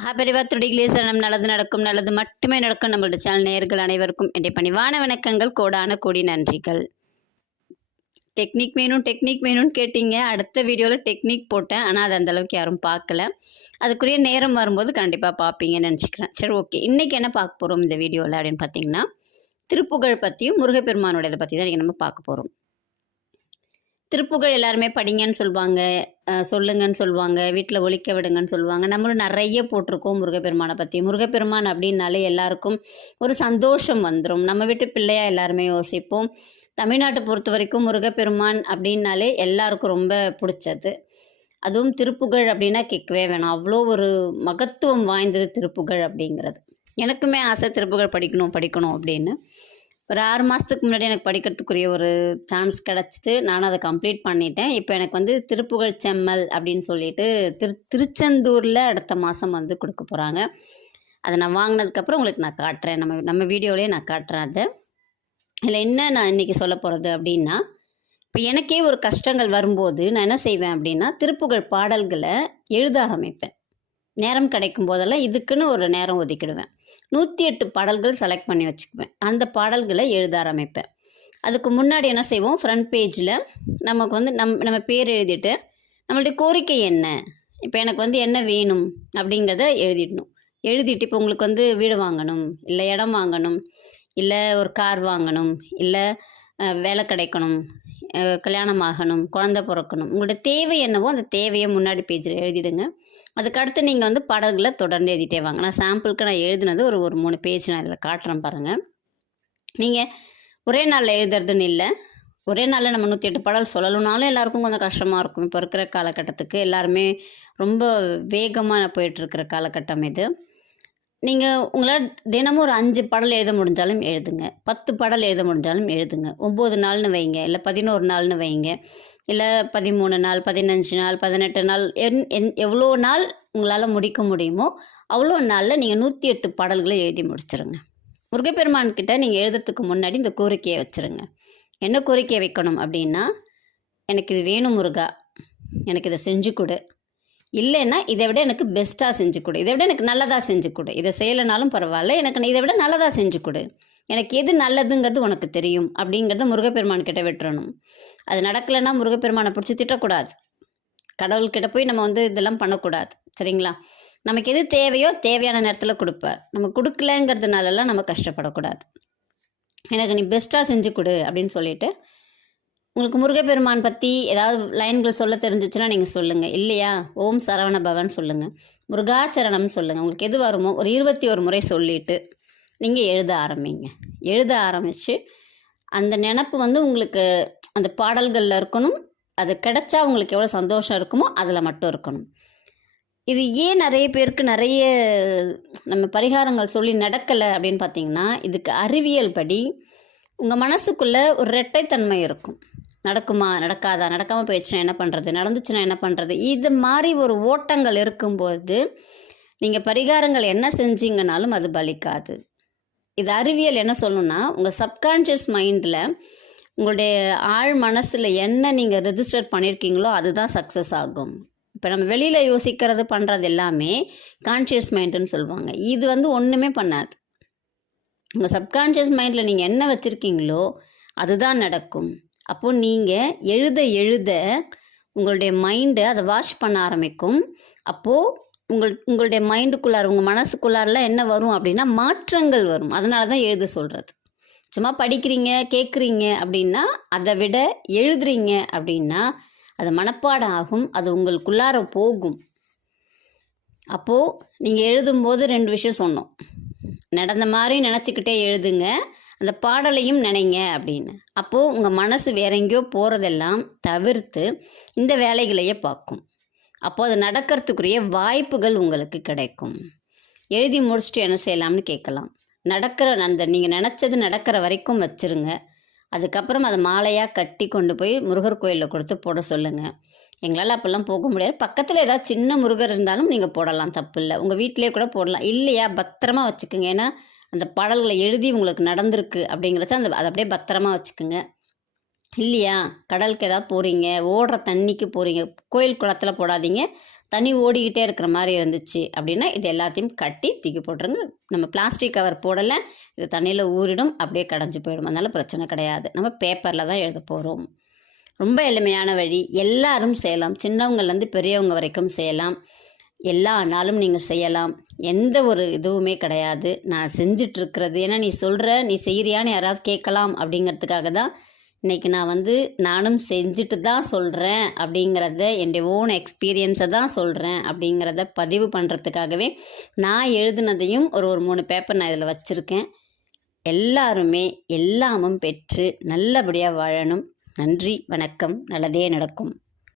மகாபெரிவா துடிகளே சரணம். நல்லது நடக்கும், நல்லது மட்டுமே நடக்கும். நம்மளோட சேனல் நேயர்கள் அனைவருக்கும் என்னுடைய பணிவான வணக்கங்கள், கோடான கோடி நன்றிகள். டெக்னிக் வேணும்னு கேட்டீங்க. அடுத்த வீடியோவில் டெக்னிக் போட்டேன், ஆனால் அது அந்தளவுக்கு யாரும் பார்க்கல. அதுக்குரிய நேரம் வரும்போது கண்டிப்பாக பார்ப்பீங்கன்னு நினச்சிக்கிறேன். சரி, ஓகே. இன்றைக்கி என்ன பார்க்க போகிறோம் இந்த வீடியோவில் அப்படின்னு பார்த்தீங்கன்னா, திருப்புகழ் பற்றியும் முருகப்பெருமானோட இதை பற்றி தான் இன்றைக்கி நம்ம பார்க்க போகிறோம். திருப்புகழ் எல்லாருமே படிங்கன்னு சொல்லுவாங்க, சொல்லுங்கன்னு சொல்லுவாங்க, வீட்டில் ஒலிக்க விடுங்கன்னு சொல்லுவாங்க. நம்மளும் நிறைய போட்டிருக்கோம் முருகப்பெருமானை பற்றி. முருகப்பெருமான் அப்படின்னாலே எல்லாருக்கும் ஒரு சந்தோஷம் வந்துடும். நம்ம வீட்டு பிள்ளையாக எல்லாருமே யோசிப்போம். தமிழ்நாட்டை பொறுத்த வரைக்கும் முருகப்பெருமான் அப்படின்னாலே எல்லாருக்கும் ரொம்ப பிடிச்சது. அதுவும் திருப்புகழ் அப்படின்னா கேட்கவே வேணாம். அவ்வளோ ஒரு மகத்துவம் வாய்ந்தது திருப்புகழ் அப்படிங்கிறது. எனக்குமே ஆசை திருப்புகழ் படிக்கணும் அப்படின்னு. ஒரு 6 மாதத்துக்கு முன்னாடி எனக்கு படிக்கிறதுக்குரிய ஒரு சான்ஸ் கிடச்சிது. நானும் அதை கம்ப்ளீட் பண்ணிட்டேன். இப்போ எனக்கு வந்து திருப்புகழ் செம்மல் அப்படின்னு சொல்லிட்டு திருச்செந்தூரில் அடுத்த மாதம் வந்து கொடுக்க போகிறாங்க. அதை நான் வாங்கினதுக்கப்புறம் உங்களுக்கு நான் காட்டுறேன். நம்ம வீடியோலேயே நான் காட்டுறேன். அதை இதில் என்ன நான் இன்றைக்கி சொல்ல போகிறது அப்படின்னா, இப்போ எனக்கே ஒரு கஷ்டங்கள் வரும்போது நான் என்ன செய்வேன் அப்படின்னா, திருப்புகழ் பாடல்களை எழுத ஆரம்பிப்பேன். நேரம் கிடைக்கும் போதெல்லாம் இதுக்குன்னு ஒரு நேரம் ஒதுக்கிடுவேன். 108 பாடல்கள் செலக்ட் பண்ணி வச்சுக்குவேன். அந்த பாடல்களை எழுத ஆரம்பிப்பேன். அதுக்கு முன்னாடி என்ன செய்வோம், ஃப்ரண்ட் பேஜில் நமக்கு வந்து நம்ம பேர் எழுதிட்டு நம்மளுடைய கோரிக்கை என்ன, இப்போ எனக்கு வந்து என்ன வேணும் அப்படிங்கிறத எழுதிட்டு இப்போ உங்களுக்கு வந்து வீடு வாங்கணும், இல்லை இடம் வாங்கணும், இல்லை ஒரு கார் வாங்கணும், இல்லை வேலை கிடைக்கணும், கல்யாணம் ஆகணும், குழந்தை பிறக்கணும், உங்களோட தேவை என்னவோ அந்த தேவையை முன்னாடி பேஜில் எழுதிடுங்க. அதுக்கடுத்து நீங்கள் வந்து பாடல்களை தொடர்ந்து எழுதிட்டே வாங்க. நான் சாம்பிளுக்கு நான் எழுதுனது ஒரு 3 பேஜ் நான் இதில் காட்டுறேன் பாருங்கள். நீங்கள் ஒரே நாளில் எழுதுறதுன்னு இல்லை, ஒரே நாளில் நம்ம 108 பாடல் சொல்லணுன்னாலும் எல்லாருக்கும் கொஞ்சம் கஷ்டமாக இருக்கும். இப்போ இருக்கிற காலகட்டத்துக்கு எல்லாருமே ரொம்ப வேகமாக போயிட்டுருக்கிற காலகட்டம் இது. நீங்கள் உங்களால் தினமும் ஒரு 5 பாடல் எழுத முடிஞ்சாலும் எழுதுங்க, 10 பாடல் எழுத முடிஞ்சாலும் எழுதுங்க. 9 நாள்னு வைங்க, இல்லை 11 நாள்னு வைங்க, இல்லை 13 நாள், 15 நாள், 18 நாள், எவ்வளோ நாள் உங்களால் முடிக்க முடியுமோ அவ்வளோ நாளில் நீங்கள் 108 பாடல்களை எழுதி முடிச்சிருங்க. முருகப்பெருமான்கிட்ட நீங்கள் எழுதுறதுக்கு முன்னாடி இந்த கோரிக்கையை வச்சுருங்க. என்ன கோரிக்கையை வைக்கணும் அப்படின்னா, எனக்கு இது வேணும் முருகா, எனக்கு இதை செஞ்சு கொடு, இல்லைன்னா இதை விட எனக்கு பெஸ்ட்டாக செஞ்சு கொடு, இதை விட எனக்கு நல்லதாக செஞ்சு கொடு, இதை செய்யலைனாலும் பரவாயில்ல, எனக்கு இதை விட நல்லதாக செஞ்சு கொடு, எனக்கு எது நல்லதுங்கிறது உனக்கு தெரியும் அப்படிங்கிறத முருகப்பெருமான் கிட்ட விட்டுறணும். அது நடக்கலைன்னா முருகப்பெருமானை பிடிச்சி திட்டக்கூடாது. கடவுள்கிட்ட போய் நம்ம வந்து இதெல்லாம் பண்ணக்கூடாது, சரிங்களா? நமக்கு எது தேவையோ தேவையான நேரத்தில் கொடுப்பார். நம்ம கொடுக்கலங்கிறதுனாலலாம் நம்ம கஷ்டப்படக்கூடாது. எனக்கு நீ பெஸ்ட்டாக செஞ்சு கொடு அப்படின்னு சொல்லிவிட்டு, உங்களுக்கு முருகப்பெருமான் பற்றி ஏதாவது லைன்கள் சொல்ல தெரிஞ்சிச்சுன்னா நீங்கள் சொல்லுங்கள். இல்லையா, ஓம் சரவண பவன் சொல்லுங்கள், முருகாச்சரணம்னு சொல்லுங்கள். உங்களுக்கு எது வருமோ ஒரு 21 முறை சொல்லிவிட்டு நீங்கள் எழுத ஆரம்பிங்க. எழுத ஆரம்பித்து அந்த நினப்பு வந்து உங்களுக்கு அந்த பாடல்களில் இருக்கணும். அது கிடைச்சா உங்களுக்கு எவ்வளோ சந்தோஷம் இருக்குமோ அதில் மட்டும் இருக்கணும். இது ஏன் நிறைய பேருக்கு நிறைய நம்ம பரிகாரங்கள் சொல்லி நடக்கலை அப்படின்னு பார்த்தீங்கன்னா, இதுக்கு அறிவியல் படி உங்கள் மனசுக்குள்ளே ஒரு இரட்டைத்தன்மை இருக்கும். நடக்குமா, நடக்காதா, நடக்காமல் போயிடுச்சுன்னா என்ன பண்ணுறது, நடந்துச்சுன்னா என்ன பண்ணுறது, இது மாதிரி ஒரு ஓட்டங்கள் இருக்கும்போது நீங்கள் பரிகாரங்கள் என்ன செஞ்சீங்கனாலும் அது பலிக்காது. இது அறிவியல் என்ன சொல்லணும்னா, உங்கள் சப்கான்ஷியஸ் மைண்டில் உங்களுடைய ஆழ் மனசில் என்ன நீங்கள் ரெஜிஸ்டர் பண்ணியிருக்கீங்களோ அதுதான் சக்ஸஸ் ஆகும். இப்போ நம்ம வெளியில் யோசிக்கிறது பண்ணுறது எல்லாமே கான்ஷியஸ் மைண்டுன்னு சொல்லுவாங்க. இது வந்து ஒன்றுமே பண்ணாது. உங்கள் சப்கான்ஷியஸ் மைண்டில் நீங்கள் என்ன வச்சுருக்கீங்களோ அதுதான் நடக்கும். அப்போது நீங்கள் எழுத உங்களுடைய மைண்டை அதை வாஷ் பண்ண ஆரம்பிக்கும். அப்போது உங்களுடைய மைண்டுக்குள்ளார, உங்கள் மனசுக்குள்ளாரெலாம் என்ன வரும் அப்படின்னா மாற்றங்கள் வரும். அதனால தான் எழுத சொல்கிறது. சும்மா படிக்கிறீங்க, கேட்குறீங்க அப்படின்னா அதை விட எழுதுறீங்க அப்படின்னா அது மனப்பாடம் ஆகும், அது உங்களுக்குள்ளார போகும். அப்போது நீங்கள் எழுதும்போது 2 விஷயம் சொன்னோம். நடந்த மாதிரி நினச்சிக்கிட்டே எழுதுங்க, அந்த பாடலையும் நினைங்க அப்படின்னு. அப்போது உங்கள் மனசு வேற எங்கேயோ போகிறதெல்லாம் தவிர்த்து இந்த வேலைகளையே பார்க்கும். அப்போது அது நடக்கிறதுக்குரிய வாய்ப்புகள் உங்களுக்கு கிடைக்கும். எழுதி முடிச்சுட்டு என்ன செய்யலாம்னு கேட்கலாம். நீங்கள் நினச்சது நடக்கிற வரைக்கும் வச்சுருங்க. அதுக்கப்புறம் அதை மாலையாக கட்டி கொண்டு போய் முருகர் கோயிலில் கொடுத்து போட சொல்லுங்கள். எங்களால் அப்போல்லாம் போக முடியாது. பக்கத்தில் ஏதாவது சின்ன முருகர் இருந்தாலும் நீங்கள் போடலாம், தப்பு இல்லை. உங்கள் வீட்டிலே கூட போடலாம். இல்லையா, பத்திரமா வச்சுக்கோங்க. ஏன்னா அந்த பாடல்களை எழுதி உங்களுக்கு நடந்திருக்கு அப்படிங்கிறச்ச அதை அப்படியே பத்திரமா வச்சுக்கோங்க. இல்லையா, கடலுக்கு ஏதாவது போகிறீங்க, ஓடுற தண்ணிக்கு போகிறீங்க, கோயில் குளத்துல போடாதீங்க, தண்ணி ஓடிக்கிட்டே இருக்கிற மாதிரி இருந்துச்சு அப்படின்னா இது எல்லாத்தையும் கட்டி தூக்கி போட்டுருங்க. நம்ம பிளாஸ்டிக் கவர் போடலை, இது தண்ணியில் ஊறிடும், அப்படியே கடைஞ்சி போயிடும். அதனால் பிரச்சனை கிடையாது. நம்ம பேப்பரில் தான் எழுத போகிறோம். ரொம்ப எளிமையான வழி, எல்லாரும் செய்யலாம். சின்னவங்கலேருந்து பெரியவங்க வரைக்கும் செய்யலாம். எல்லா நாளும் நீங்கள் செய்யலாம். எந்த ஒரு இதுவுமே கிடையாது. நான் செஞ்சிட்ருக்கிறது ஏன்னா நீ சொல்கிற, நீ செய்கிறியான்னு யாராவது கேட்கலாம் அப்படிங்கிறதுக்காக தான் இன்றைக்கி நான் நானும் செஞ்சுட்டு தான் சொல்கிறேன் அப்படிங்கிறத, என்னுடைய ஓன் எக்ஸ்பீரியன்ஸை தான் சொல்கிறேன் அப்படிங்கிறத பதிவு பண்ணுறதுக்காகவே நான் எழுதுனதையும் ஒரு 3 பேப்பர் நான் இதில் வச்சுருக்கேன். எல்லாருமே எல்லாமும் பெற்று நல்லபடியாக வாழணும். நன்றி, வணக்கம். நல்லதே நடக்கும்.